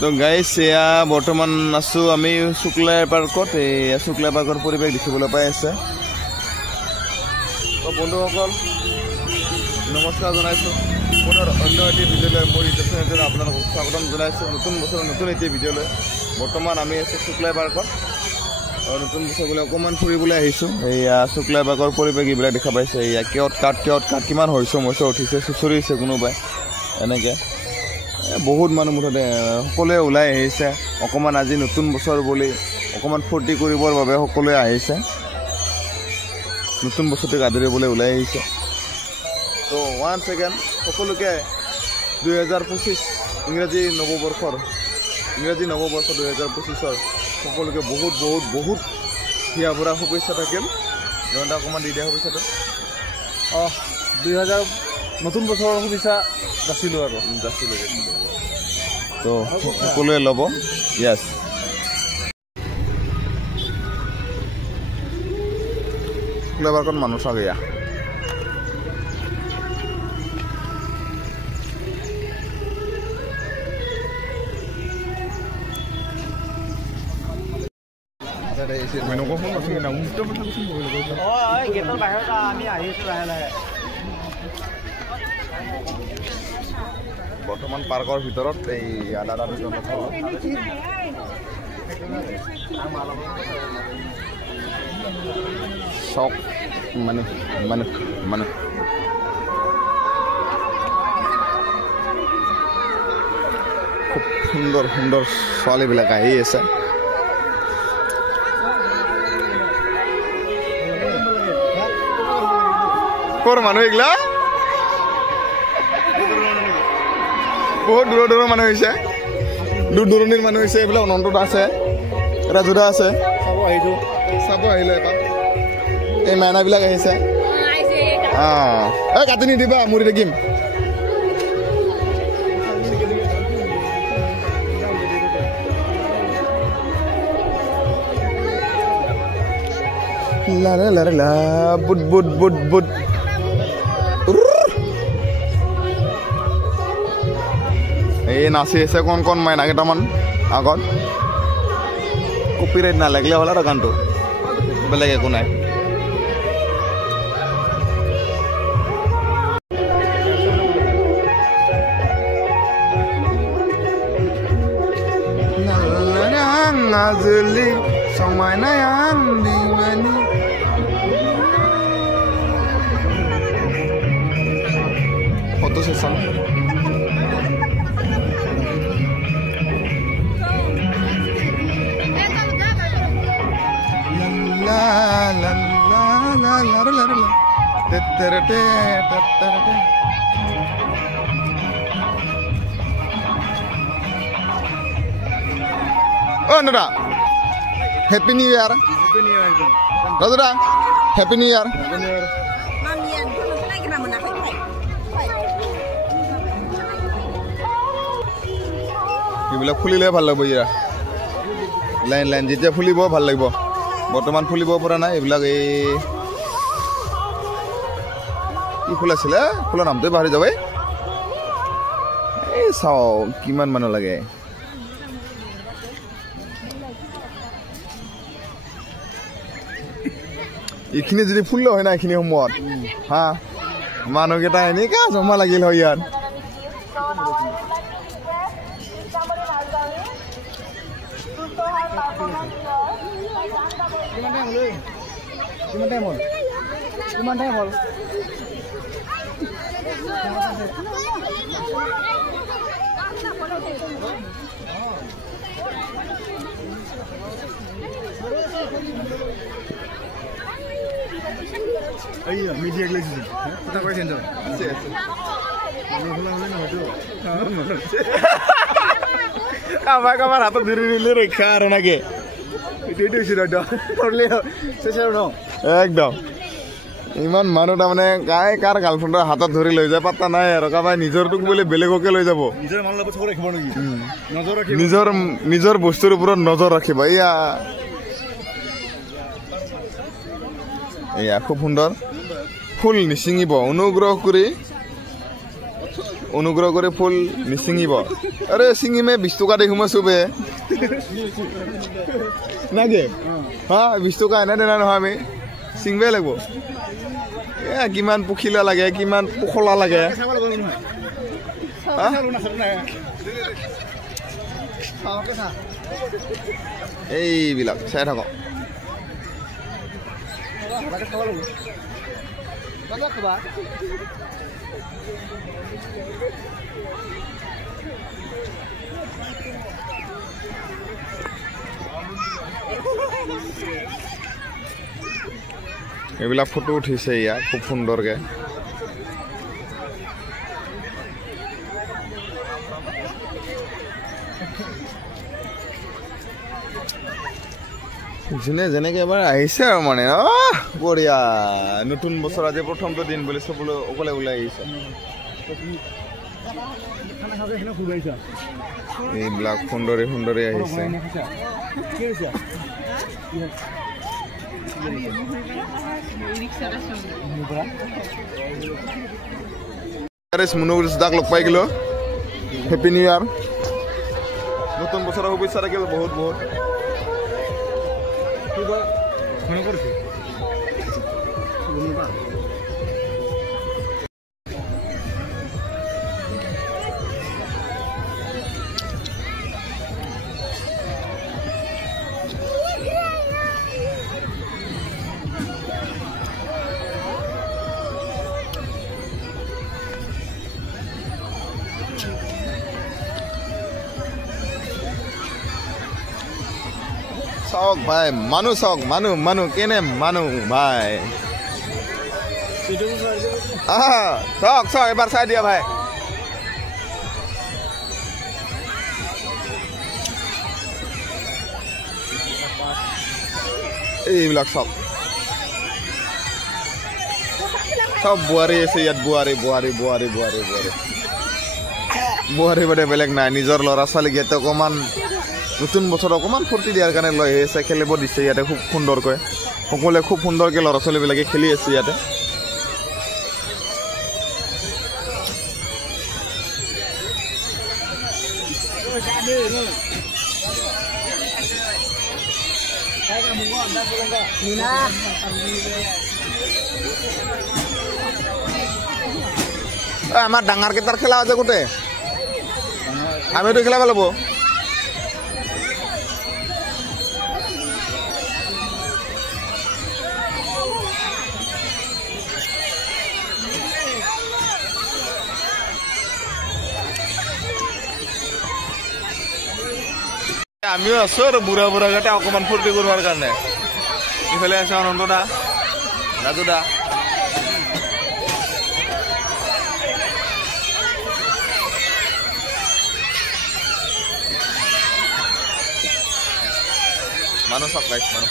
তো গাইস এয়া বৰ্তমান আছো আমি শুক্লা পাৰ্কত এই শুক্লা পাৰ্কৰ পৰিৱেশ দেখিবলৈ পাই আছে তো বন্ধুসকল নমস্কাৰ জনাইছো পুনৰ অন্য এটি ভিডিঅ'লৈ মোৰ ইউটিউব চেনেলত আপোনালোকক স্বাগতম জনাইছো নতুন বছৰৰ নতুন এটি ভিডিঅ'লৈ বৰ্তমান আমি আছো শুক্লা পাৰ্কত নতুন বছৰ বুলি অকমান ফুৰিবলৈ আহিছো এইয়া শুক্লা পাৰ্কৰ পৰিৱেশ এইবিলাক দেখা পাইছে এইয়া কিয়ত কাট কিমান হৈছে মইছে উঠিছে চুচৰিছে কোনোবাই এনেকৈ বহুত মানুহ মুঠতে সকলোৱে ওলাই আহিছে অকমান আজি নতুন বছৰ বুলি অকমান ফূৰ্তি কৰিবৰ বাবে সকলোৱে আহিছে নতুন বছৰটোক আদৰিবলৈ ওলাই আহিছে তো ওৱান ছেকেণ্ড সকলোকে 2025 ইংৰাজী নৱবৰ্ষৰ 2025ৰ সকলোকে বহুত হিয়া ভৰা শুভেচ্ছা থাকিল জনতা অকমান দি দিয়া শুভেচ্ছাটো 2000 নতুন বছৰৰ শুভেচ্ছা যাচিলো আৰু তো সকলোৱে ল'ব য়েছ শুক্লা পাৰ্কত মানুহ চাগেয়া বৰ্তমান পাৰ্কৰ ভিতৰত এই আলাদা চক মানে খুব সুন্দৰ ছোৱালীবিলাক আহি আছে কৰ মানুহ এইগিলা বহুত দূৰৰ মানুহ হৈছে দূৰণিৰ মানুহ হৈছে এইবিলাক অনন্তত আছে ৰাজুদা আছে চাব আহিলে এটা এই মাইনাবিলাক আহিছে এই কাটি নিদিবা মুড়ি থাকিম লা বুট এই নাচি আছে কোন মাইনা কেইটামান আগত কপিৰাইট নালাগিলে হ'ল আৰু গানটো বেলেগ একো নাই Ngazuli Somaina yang dimani foto session la la teterete oh Nura Happy New Year Nura Happy New Year এইবিলাক ফুলিলে ভাল লাগিব ইয়া লাইন যেতিয়া ফুলিব ভাল লাগিব বৰ্তমান ফুলিব পৰা নাই এইবিলাক এই কি ফুল আছিলে ফুলৰ নামটোৱে পাহৰি যাবই এই চাও কিমান মানুহ লাগে এইখিনি যদি ফুল হয় না এইখিনি সময়ত হা মানুহকেইটা এনেকা জমা লাগিল হয় ইয়াত কিমান টাইম হ'ল মিডিয়া লাগিছে কথা কৈছে আমাৰ হাতত ধৰি দিলে ৰক্ষা আৰু নাগে একদম ইমান মানুহ তাৰমানে কাৰ গাৰ্লফ্ৰেণ্ডৰ হাতত ধৰি লৈ যায় পাত্তা নাই আৰু কাৰোবাৰ নিজৰটোক বোলে বেলেগকে লৈ যাব নিজৰ বস্তুৰ ওপৰত নজৰ ৰাখিব এয়া খুব সুন্দৰ ফুল নিচিঙিব অনুগ্ৰহ কৰি অনুগ্ৰহ কৰি ফুল নিচিঙিব আৰে চিঙিমে 20 টকা দি হুমা চবে নাগে হা 20 টকা এনে দেনা নহয় আমি চিঙবে লাগব এ কিমান পুখিলা লাগে কিমান পুখলা লাগে এইবিলাক চাই থাকক এইবিলাক ফটো উঠিছে ইয়াত খুব সুন্দৰকে যোনে যেনেকে এবাৰ আহিছে আৰু মানে বঢ়িয়া নতুন বছৰ আজি প্ৰথমটো দিন বুলি চবলৈ অকলে ওলাই আহিছে এইবিলাক সুন্দৰে সুন্দৰে আহিছে মুনুদাক লগ পাই গেলো হেপী নিউ ইয়াৰ নতুন বছৰৰ শুভেচ্ছা থাকিল বহুত বহুত চাওক ভাই মানুহ চাওক মানুহ কেনে মানুহ ভাই চাওক এবাৰ চাই দিয়া ভাই এইবিলাক চাওক চব বোৱাৰী আছে ইয়াত বোৱাৰী মানে বেলেগ নাই নিজৰ ল'ৰা ছোৱালীক ইয়াতে অকণমান নতুন বছৰ অকণমান ফূৰ্তি দিয়াৰ কাৰণে লৈ আহিছে খেলিব দিছে ইয়াতে খুব সুন্দৰকৈ সকলোৱে খুব সুন্দৰকৈ ল'ৰা ছোৱালীবিলাকে খেলি আছে ইয়াতে আমাৰ ডাঙৰ কেইটাৰ খেলা আছে গোটেই আমিতো খেলাব লাগিব আমিও আছো আৰু বুঢ়া কেইটা অকণমান ফূৰ্তি কৰাৰ কাৰণে ইফালে আছে অনন্ত দা ৰাজু দা মানুহ চাওক গাইছ মানুহ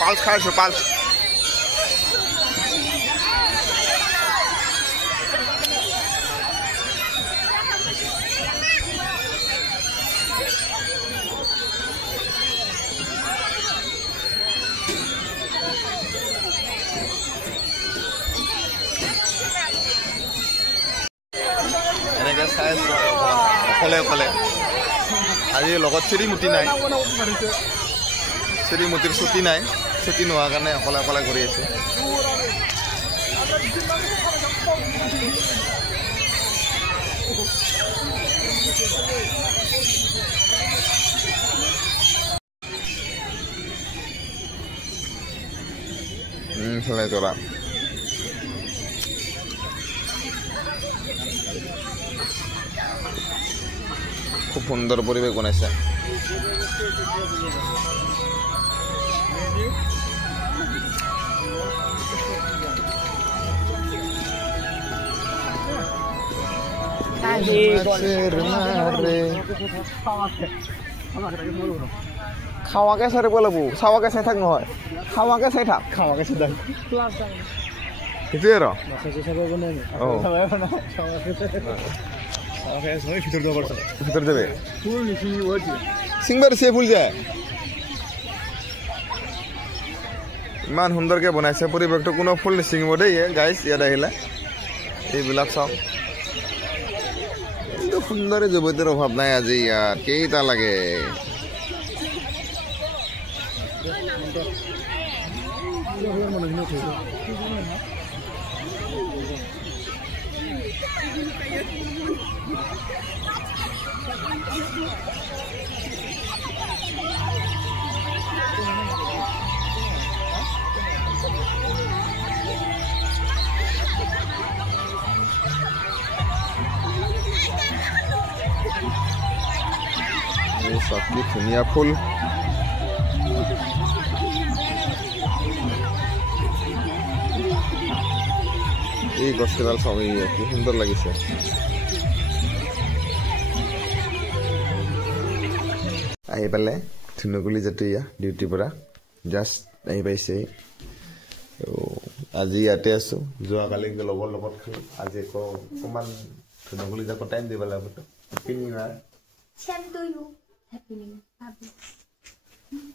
পালচ খাইছো পালচ এনেকে চাই আছো অকলে আজি লগত শ্ৰীমতী নাই শ্ৰীমতীৰ ছুটি নাই ছুটি নোহোৱাৰ কাৰণে অকলে কৰি আছে তোরা খুব সুন্দর পরিবেশ বনাইছে খাওয়াকে চাই থাকব লাগব চাওয়াকে চাই থাক নহয় খাওয়াকে চাই থাক খাওয়াকে চাই থাক সেইটোৱে আৰু ভিতৰ যাবে সিংবাৰ সে ফুল যায় ইমান সুন্দৰকে বনাইছে পৰিৱেশটো কোনো ফুল নিচিঙিব দেই গাইজ ইয়াত আহিলে এইবিলাক চাওক সুন্দৰী যুৱতীৰ অভাৱ নাই আজি ইয়াত কেইটা লাগে কি ধুনীয়া ফুল এই গছকেইডাল চাবি কি সুন্দৰ লাগিছে আহি পালে ধুনুকুলি জাতীয় ডিউটিৰ পৰা জাষ্ট আহি পাইছে আজি ইয়াতে আছো যোৱাকালি লগৰ লগত খালো আজি আকৌ অকণমান ধুনুকুলি যাকো টাইম দিব লাগিব Same to you. Happy New Year.